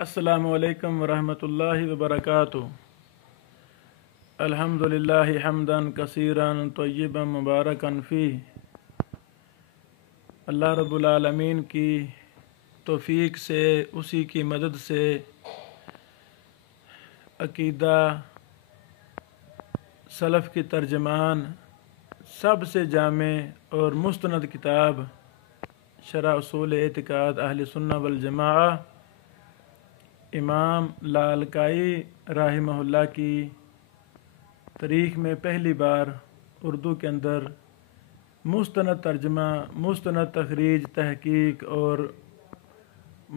السلام علیکم ورحمۃ اللہ وبرکاتہ۔ الحمدللہ حمدا کثیرا طیبا مبارکا فیہ۔ اللہ رب العالمین کی توفیق سے، اسی کی مدد سے عقیدہ سلف کی ترجمان سب سے جامع اور مستند کتاب شرح اصول اعتقاد اہل سنہ والجماعہ امام لالکائی رحمہ اللہ کی تاریخ میں پہلی بار اردو کے اندر مستند ترجمہ، مستند تخریج، تحقیق اور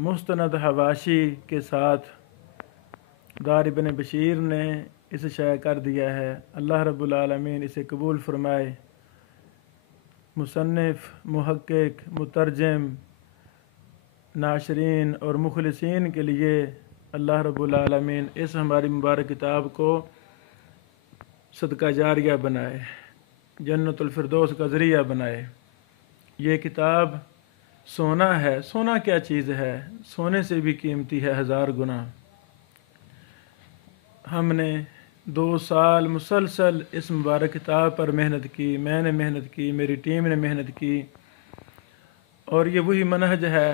مستند حواشی کے ساتھ دار ابن بشیر نے اسے شائع کر دیا ہے۔ اللہ رب العالمین اسے قبول فرمائے۔ مصنف، محقق، مترجم، ناشرین اور مخلصین کے لیے اللہ رب العالمین اس ہماری مبارک کتاب کو صدقہ جاریہ بنائے، جنت الفردوس کا ذریعہ بنائے۔ یہ کتاب سونا ہے۔ سونا کیا چیز ہے؟ سونے سے بھی قیمتی ہے 1000 گنا۔ ہم نے 2 سال مسلسل اس مبارک کتاب پر محنت کی، میں نے محنت کی، میری ٹیم نے محنت کی، اور یہ وہی منہج ہے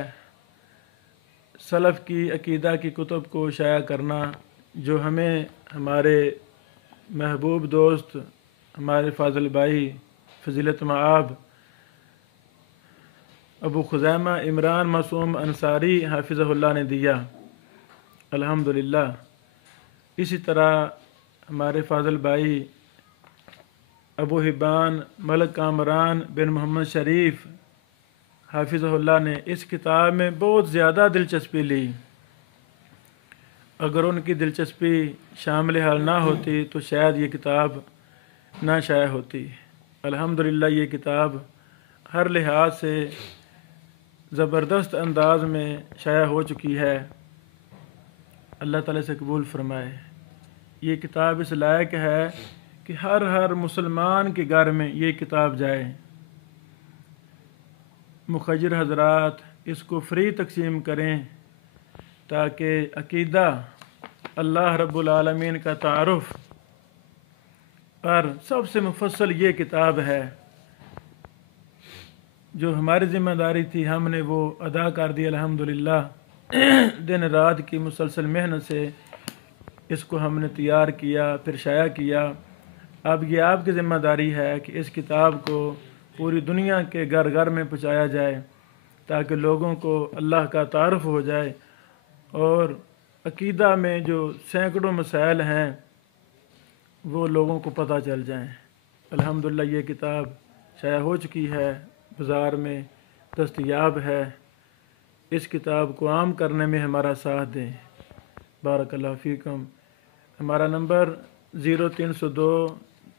سلف کی عقیدہ کی کتب کو شائع کرنا جو ہمیں ہمارے محبوب دوست، ہمارے فاضل بھائی فضیلت مآب ابو خزیمہ عمران معصوم انصاری حافظہ اللہ نے دیا، الحمدللہ۔ اسی طرح ہمارے فاضل بھائی ابو حبان ملک کامران بن محمد شریف حافظہ اللہ نے اس کتاب میں بہت زیادہ دلچسپی لی۔ اگر ان کی دلچسپی شامل حال نہ ہوتی تو شاید یہ کتاب نہ شائع ہوتی۔ الحمدللہ یہ کتاب ہر لحاظ سے زبردست انداز میں شائع ہو چکی ہے۔ اللہ تعالیٰ سے قبول فرمائے۔ یہ کتاب اس لائق ہے کہ ہر مسلمان کے گھر میں یہ کتاب جائے۔ مخیر حضرات اس کو فری تقسیم کریں تاکہ عقیدہ اللہ رب العالمین کا تعارف پر سب سے مفصل یہ کتاب ہے۔ جو ہماری ذمہ داری تھی ہم نے وہ ادا کر دی الحمدللہ۔ دن رات کی مسلسل محنت سے اس کو ہم نے تیار کیا، پھر شائع کیا۔ اب یہ آپ کی ذمہ داری ہے کہ اس کتاب کو پوری دنیا کے گھر گھر میں پہنچایا جائے تاکہ لوگوں کو اللہ کا تعارف ہو جائے، اور عقیدہ میں جو سینکڑوں مسائل ہیں وہ لوگوں کو پتہ چل جائیں۔ الحمدللہ یہ کتاب شائع ہو چکی ہے، بازار میں دستیاب ہے۔ اس کتاب کو عام کرنے میں ہمارا ساتھ دیں۔ بارک اللہ فیکم۔ ہمارا نمبر 0302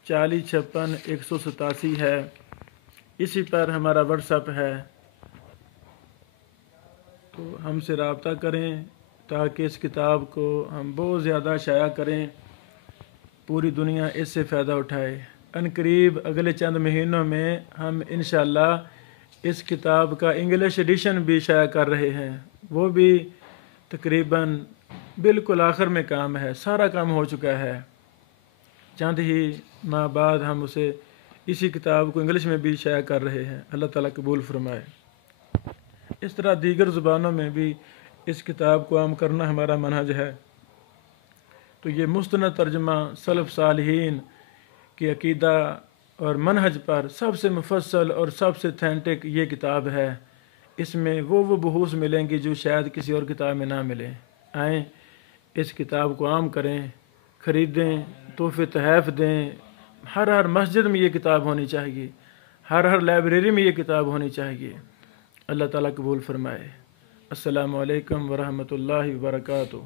40 56 187 ہے۔ اسی پر ہمارا واٹس ایپ ہے، تو ہم سے رابطہ کریں تاکہ اس کتاب کو ہم بہت زیادہ شائع کریں، پوری دنیا اس سے فائدہ اٹھائے۔ عنقریب اگلے چند مہینوں میں ہم انشاءاللہ اس کتاب کا انگلش ایڈیشن بھی شائع کر رہے ہیں۔ وہ بھی تقریباً بالکل آخر میں کام ہے، سارا کام ہو چکا ہے۔ چند ہی ماہ بعد ہم اسے اسی کتاب کو انگلش میں بھی شائع کر رہے ہیں۔ اللہ تعالیٰ قبول فرمائے۔ اس طرح دیگر زبانوں میں بھی اس کتاب کو عام کرنا ہمارا منہج ہے۔ تو یہ مستند ترجمہ سلف صالحین کی عقیدہ اور منہج پر سب سے مفصل اور سب سے تھینٹک یہ کتاب ہے۔ اس میں وہ بحوث ملیں گی جو شاید کسی اور کتاب میں نہ ملیں۔ آئیں اس کتاب کو عام کریں، خریدیں، تحفے تحائف دیں۔ ہر مسجد میں یہ کتاب ہونی چاہیے، ہر لائبریری میں یہ کتاب ہونی چاہیے۔ اللہ تعالیٰ قبول فرمائے۔ السلام علیکم ورحمۃ اللہ وبرکاتہ۔